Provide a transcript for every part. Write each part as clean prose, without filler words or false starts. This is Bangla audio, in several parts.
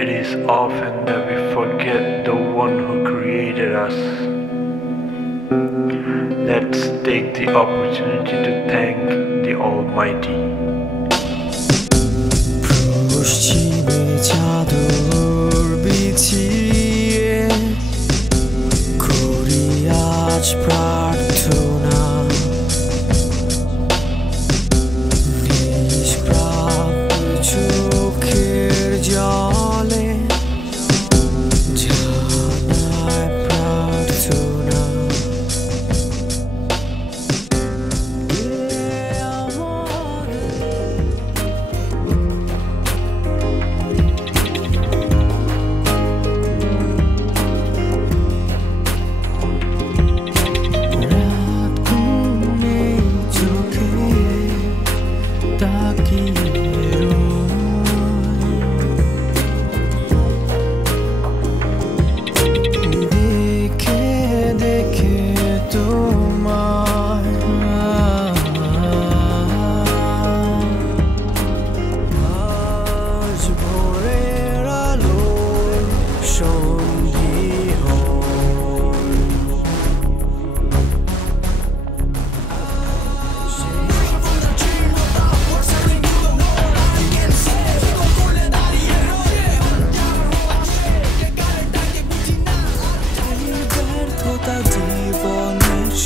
It is often that we forget the one who created us. Let's take the opportunity to thank the Almighty. পশ্চিমে চাদর বিছিয়ে করি আজ প্রার্থনা, নিষ্প্রাপ চোখের জলে জানায় প্রার্থনা।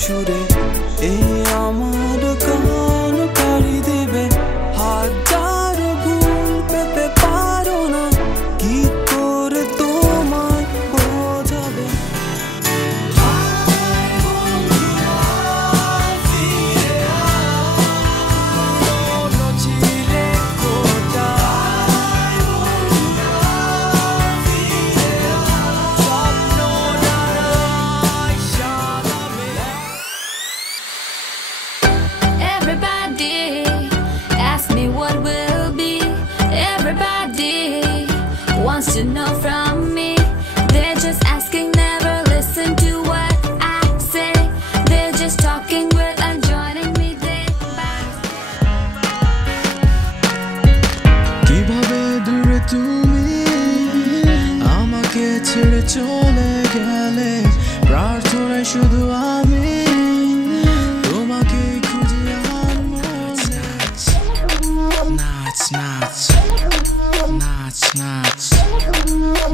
সুরে এই আমার গান পাড়ি দেবে, হাজার ভুল পেতে পারো না, কি করে তোমায় বোঝাবে। To know from me, they're just asking, never listen to what I say. They're just talking without joining me day by কিভাবে দূরে তুমি আমাকে ছেড়ে চলে গেলে, প্রার্থনায় শুধু আমি তোমাকে খুঁজি আর মনে। নাচ নাচ নাচ নাচ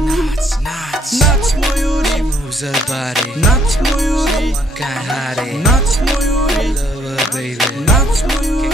Nuts, nuts, nuts, Mayuri, moves her body. Nuts, Mayuri, can't hide it. Nuts, Mayuri, love her, baby. Nuts, Mayuri,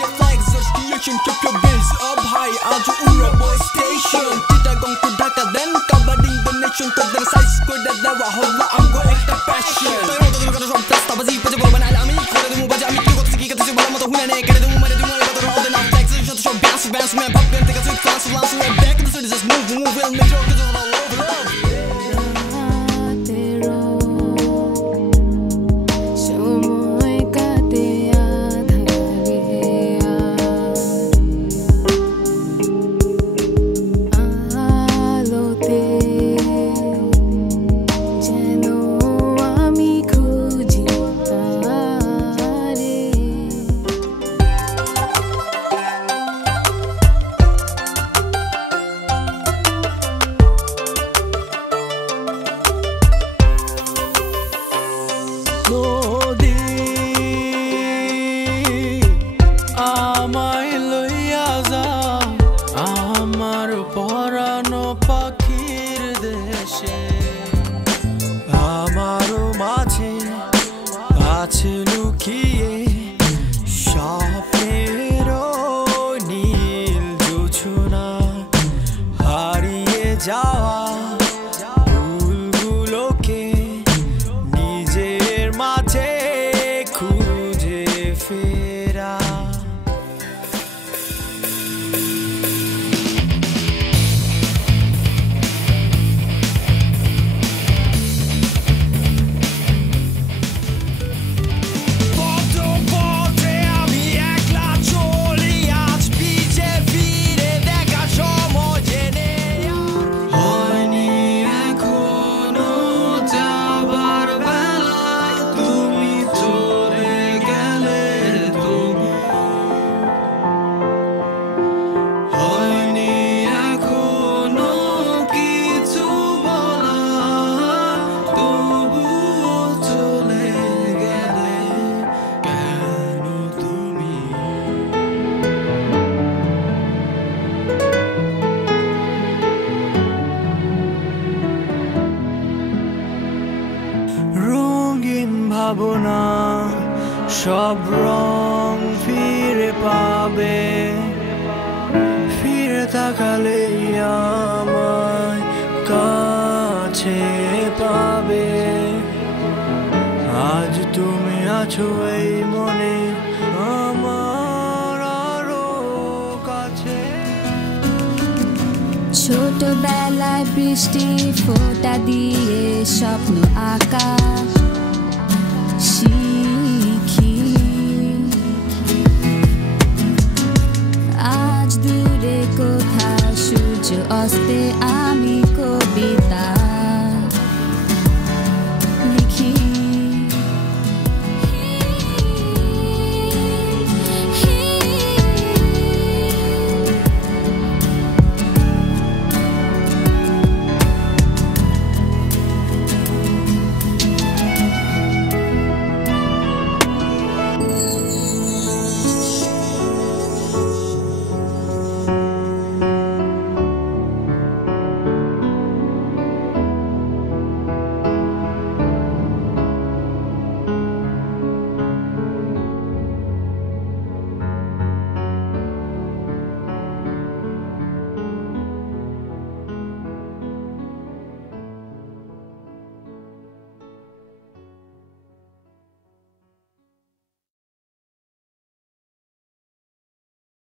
your flags association, keep your bills up high. Aaj Ura boy station. Chittagong to Dhaka, then covering the nation. To the size square that never hold. I'm going extra passion. Toy roda dun kana from testa bazi paje bol bana ami. Kore du baje ami ki gotsi ki katse bola mato hune ne kare du mare du mare do all the now flags shot show bounce bounce man pop and take a switch fast last way back in the city just move we'll make sure it's all over. আমায় লইয়া যাও আমার পরানো পাখির দেশে, আমারও মাঝে আছে লুকিয়ে স্বপ্নের নীল জোছনা, হারিয়ে যাওয়া ভুলগুলোকে নিজের মাঝে খুঁজে ফেরা। সব রং ফিরে পাবে, ফিরে তাকালে আমায় কাছে পাবে। আজ তুমি আছো এই মনে আমার আরো কাছে। ছোটবেলায় বৃষ্টি ফোঁটা দিয়ে স্বপ্ন আঁকা,